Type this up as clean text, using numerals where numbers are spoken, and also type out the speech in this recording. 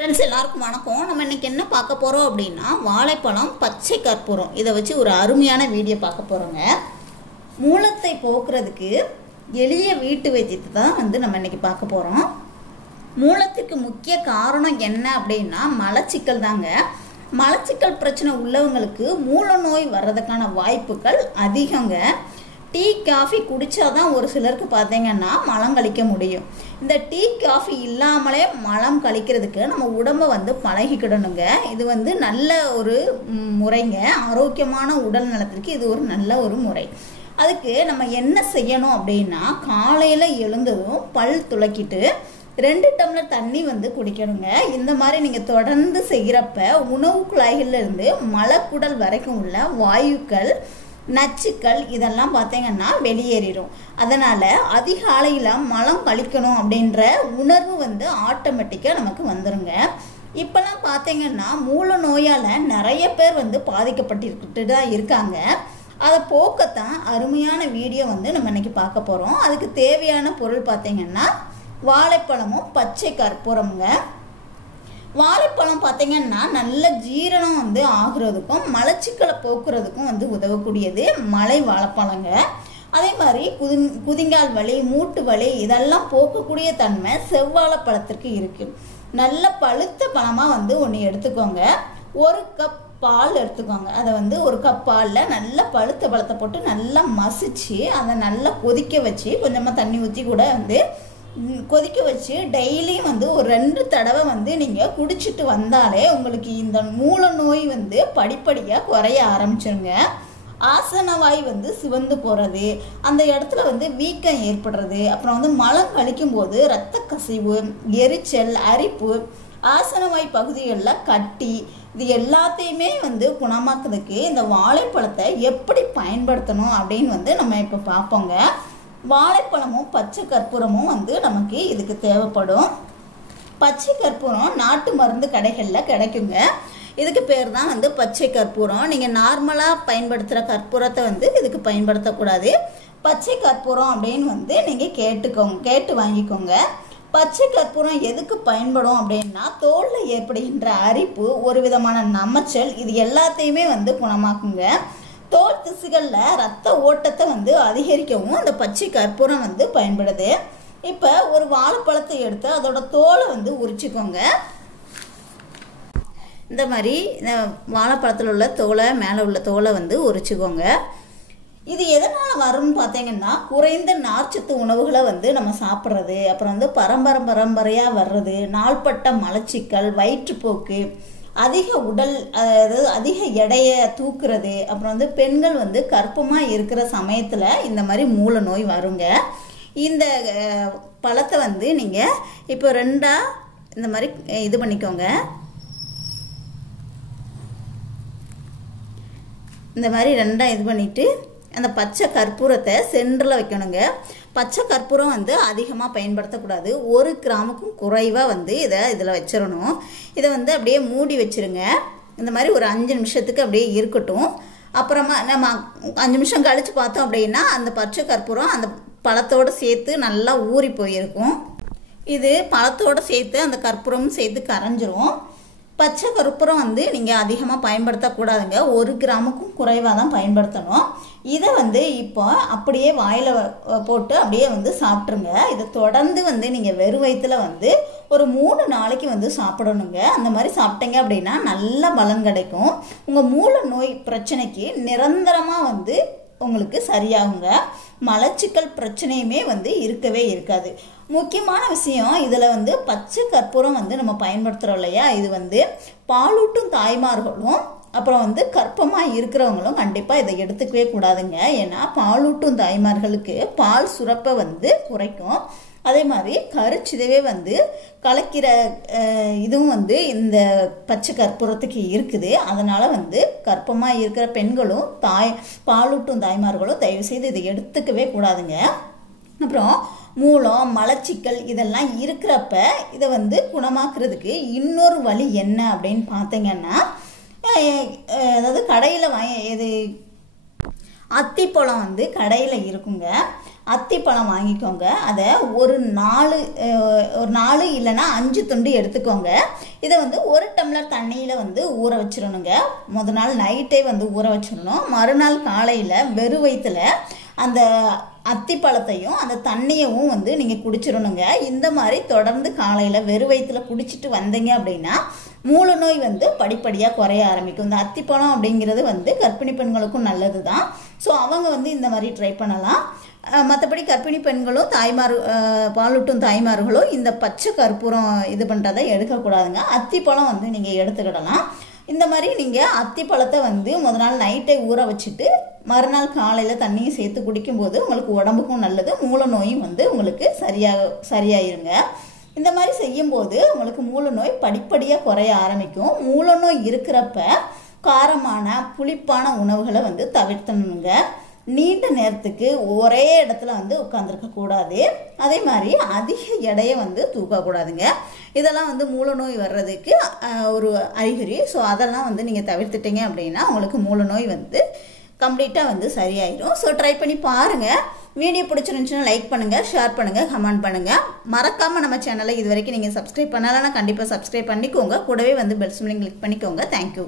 Friends எல்லாருக்கும் வணக்கம். நம்ம இன்னைக்கு என்ன பார்க்க போகிறோம் அப்படின்னா வாழைப்பழம் பச்சை கற்பூரம் இதை வச்சு ஒரு அருமையான வீடியோ பார்க்க போகிறோங்க. மூலத்தை போக்குறதுக்கு எளிய வீட்டு வைத்தியத்தை தான் நம்ம இன்னைக்கு பார்க்க போகிறோம். மூலத்துக்கு முக்கிய காரணம் என்ன அப்படின்னா மலச்சிக்கல் தாங்க. மலச்சிக்கல் பிரச்சனை உள்ளவங்களுக்கு மூல நோய் வர்றதுக்கான வாய்ப்புகள் அதிகங்க. டீ காஃபி குடித்தாதான் ஒரு சிலருக்கு பார்த்தீங்கன்னா மலம் கழிக்க முடியும். இந்த டீ காஃபி இல்லாமலே மலம் கழிக்கிறதுக்கு நம்ம உடம்பை பழகிக்கிடணுங்க. இது நல்ல ஒரு முறைங்க. ஆரோக்கியமான உடல் நலத்திற்கு இது ஒரு நல்ல ஒரு முறை. அதுக்கு நம்ம என்ன செய்யணும் அப்படின்னா காலையில் எழுந்ததும் பல் துளக்கிட்டு 2 டம்ளர் தண்ணி குடிக்கணுங்க. இந்த மாதிரி நீங்கள் தொடர்ந்து செய்கிறப்ப உணவு குழாய்களிலிருந்து மலக்குடல் வரைக்கும் உள்ள வாயுக்கள் நச்சுக்கள் இதெல்லாம் பார்த்தீங்கன்னா வெளியேறிடும். அதனால் அதிகாலையில் மலம் கழிக்கணும் அப்படின்ற உணர்வு ஆட்டோமேட்டிக்காக நமக்கு வந்துடுங்க. இப்போல்லாம் பார்த்தீங்கன்னா மூல நோயால் நிறைய பேர் பாதிக்கப்பட்டிருக்கிட்டு தான் இருக்காங்க. அதை போக்கத்தான் அருமையான வீடியோ நம்ம இன்னைக்கு பார்க்க போகிறோம். அதுக்கு தேவையான பொருள் பார்த்தீங்கன்னா வாழைப்பழமும் பச்சை கற்பூரமுங்க. வாழைப்பழம் பார்த்தீங்கன்னா நல்ல ஜீரணம் ஆகுறதுக்கும் மலச்சிக்கலை போக்குறதுக்கும் உதவக்கூடியது மலை வாழைப்பழங்க. அதே மாதிரி குதிங்கால் வலி மூட்டு வலி இதெல்லாம் போக்கக்கூடிய தன்மை செவ்வாழைப்பழத்திற்கு இருக்குது. நல்ல பழுத்த பழமாக ஒன்று எடுத்துக்கோங்க. 1 கப் பால் எடுத்துக்கோங்க. அதை 1 கப் பாலில் நல்ல பழுத்த பழத்தை போட்டு நல்லா மசிச்சு அதை நல்லா கொதிக்க வச்சு கொஞ்சமாக தண்ணி ஊற்றி கூட கொதிக்க வச்சு டெய்லியும் ஒரு 2 தடவை நீங்கள் குடிச்சிட்டு வந்தாலே உங்களுக்கு இந்த மூல நோய் படிப்படியாக குறைய ஆரம்பிச்சிருங்க. ஆசனவாய் சிவந்து போகிறது, அந்த இடத்துல வீக்கம் ஏற்படுறது, அப்புறம் மலம் கழிக்கும் போது இரத்த கசிவு, எரிச்சல், அரிப்பு, ஆசனவாய் பகுதிகளில் கட்டி இது எல்லாத்தையுமே குணமாக்குறதுக்கு இந்த வாழைப்பழத்தை எப்படி பயன்படுத்தணும் அப்படின்னு நம்ம இப்போ பார்ப்போங்க. வாழைப்பழமும் பச்சை கற்பூரமும் நமக்கு இதுக்கு தேவைப்படும். பச்சை கற்பூரம் நாட்டு மருந்து கடைகளில் கிடைக்குங்க. இதுக்கு பேர் தான் பச்சை கற்பூரம். நீங்கள் நார்மலாக பயன்படுத்துகிற கற்பூரத்தை இதுக்கு பயன்படுத்தக்கூடாது. பச்சை கற்பூரம் அப்படின்னு நீங்கள் கேட்டு வாங்கிக்கோங்க. பச்சை கற்பூரம் எதுக்கு பயன்படும் அப்படின்னா தோலில் ஏற்படுகின்ற அரிப்பு, ஒரு விதமான நமைச்சல் இது எல்லாத்தையுமே குணமாக்குங்க. தோல் திசுகளில் ரத்த ஓட்டத்தை அதிகரிக்கவும் அந்த பச்சை கற்பூரம் பயன்படுது. இப்போ ஒரு வாழைப்பழத்தை எடுத்து அதோட தோலை உரிச்சிக்கோங்க. இந்த மாதிரி வாழைப்பழத்தில் உள்ள தோலை மேலே உள்ள தோலை உரிச்சிக்கோங்க. இது எதனால் வரும்னு பார்த்தீங்கன்னா குறைந்த நார்ச்சத்து உணவுகளை நம்ம சாப்பிட்றது, அப்புறம் பரம்பரையாக வர்றது, நாள்பட்ட மலச்சிக்கல், வயிற்றுப்போக்கு, அதிக உடல் அதாவது அதிக எடையை தூக்குறது, அப்புறம் பெண்கள் கர்ப்பமாக இருக்கிற சமயத்தில் இந்த மாதிரி மூல நோய் வருங்க. இந்த பழத்தை நீங்கள் இப்போ 2 இந்த மாதிரி இது பண்ணிக்கோங்க. இந்த மாதிரி 2 இது பண்ணிவிட்டு அந்த பச்சை கற்பூரத்தை சென்டரில் வைக்கணுங்க. பச்சை கற்பூரம் அதிகமாக பயன்படுத்தக்கூடாது. 1 கிராமுக்கும் குறைவாக இதில் வச்சிடணும். இதை அப்படியே மூடி வச்சுருங்க. இந்த மாதிரி ஒரு 5 நிமிஷத்துக்கு அப்படியே இருக்கட்டும். அப்புறமா நம்ம 5 நிமிஷம் கழித்து பார்த்தோம் அப்படின்னா அந்த பச்சை கற்பூரம் அந்த பழத்தோடு சேர்த்து நல்லா ஊறி போயிருக்கும். இது பழத்தோடு சேர்த்து அந்த கற்பூரமும் சேர்த்து கரைஞ்சிரும். பச்சை கற்பூரம் நீங்கள் அதிகமாக பயன்படுத்தக்கூடாதுங்க. 1 கிராமுக்கும் குறைவாக தான் பயன்படுத்தணும். இதை இப்போ அப்படியே வாயில் போட்டு அப்படியே சாப்பிட்ருங்க. இதை தொடர்ந்து நீங்கள் வெறும் வயிற்றில் ஒரு 3 நாளைக்கு சாப்பிடணுங்க. அந்த மாதிரி சாப்பிட்டீங்க அப்படின்னா நல்ல பலன் கிடைக்கும். உங்கள் மூல நோய் பிரச்சனைக்கு நிரந்தரமாக உங்களுக்கு சரியாகுங்க. மலச்சிக்கல் பிரச்சனையுமே இருக்கவே இருக்காது. முக்கியமான விஷயம் இதில் பச்சை கற்பூரம் நம்ம பயன்படுத்துகிறோம் இல்லையா, இது பாலூட்டும் தாய்மார்களும் அப்புறம் கர்ப்பமாக இருக்கிறவங்களும் கண்டிப்பாக இதை எடுத்துக்கவே கூடாதுங்க. ஏன்னா பாலூட்டும் தாய்மார்களுக்கு பால் சுரப்பை குறைக்கும். அதே மாதிரி கருச்சிதைவே கலக்கிற இதுவும் இந்த பச்சை கற்பூரத்துக்கு இருக்குது. அதனால் கர்ப்பமாக இருக்கிற பெண்களும் பாலூட்டும் தாய்மார்களும் தயவுசெய்து இதை எடுத்துக்கவே கூடாதுங்க. அப்புறம் மூலம் மலச்சிக்கல் இதெல்லாம் இருக்கிறப்ப இதை குணமாக்குறதுக்கு இன்னொரு வழி என்ன அப்படின்னு பார்த்தீங்கன்னா அதாவது கடையில் இது அத்திப்பழம் கடையில் இருக்குங்க. அத்திப்பழம் வாங்கிக்கோங்க. அதை ஒரு 4 இல்லைன்னா 5 துண்டு எடுத்துக்கோங்க. இதை வந்து 1 டம்ளர் தண்ணியில் வந்து ஊற வச்சிடணுங்க. முதல் நாள் நைட்டே வந்து ஊற வச்சிடணும். மறுநாள் காலையில் வெறும் வயிற்றுல அந்த அத்திப்பழத்தையும் அந்த தண்ணியவும் வந்து நீங்கள் குடிச்சிடணுங்க. இந்த மாதிரி தொடர்ந்து காலையில் வெறும் வயிற்றுல குடிச்சிட்டு வந்தீங்க அப்படின்னா மூல நோய் வந்து படிப்படியாக குறைய ஆரம்பிக்கும். இந்த அத்திப்பழம் அப்படிங்கிறது வந்து கர்ப்பிணி பெண்களுக்கும் நல்லது தான். ஸோ அவங்க வந்து இந்த மாதிரி ட்ரை பண்ணலாம். மற்றபடி கர்ப்பிணி பெண்களும் பாலூட்டும் தாய்மார்களும் இந்த பச்சை கற்பூரம் இது பண்ணுறதை எடுக்கக்கூடாதுங்க. அத்திப்பழம் வந்து நீங்கள் எடுத்துக்கிடலாம். இந்த மாதிரி நீங்கள் அத்திப்பழத்தை வந்து முதல் நாள் நைட்டே ஊற வச்சுட்டு மறுநாள் காலையில் தண்ணியும் சேர்த்து குடிக்கும்போது உங்களுக்கு உடம்புக்கும் நல்லது, மூல நோயும் வந்து உங்களுக்கு சரியாயிருங்க. இந்த மாதிரி செய்யும்போது உங்களுக்கு மூல நோய் படிப்படியாக குறைய ஆரம்பிக்கும். மூல நோய் இருக்கிறப்ப காரமான புளிப்பான உணவுகளை வந்து தவிர்த்தணுங்க. நீண்ட நேரத்துக்கு ஒரே இடத்துல வந்து உட்காந்துருக்க கூடாது. அதே மாதிரி அதிக எடையை வந்து தூக்கக்கூடாதுங்க. இதெல்லாம் வந்து மூல நோய் வர்றதுக்கு ஒரு அறிகுறி. ஸோ அதெல்லாம் வந்து நீங்கள் தவிர்த்துட்டீங்க அப்படின்னா உங்களுக்கு மூல நோய் வந்து கம்ப்ளீட்டாக வந்து சரியாயிடும். ஸோ ட்ரை பண்ணி பாருங்கள். வீடியோ பிடிச்சிருந்துச்சுன்னா லைக் பண்ணுங்கள், ஷேர் பண்ணுங்கள், கமெண்ட் பண்ணுங்கள். மறக்காமல் நம்ம சேனலை இது வரைக்கும் நீங்கள் சப்ஸ்கிரைப் பண்ணலைன்னா கண்டிப்பாக சப்ஸ்கிரைப் பண்ணிக்கோங்க. கூடவே வந்து பெல் சிம்லையும் கிளிக் பண்ணிக்கோங்க. தேங்க்யூ.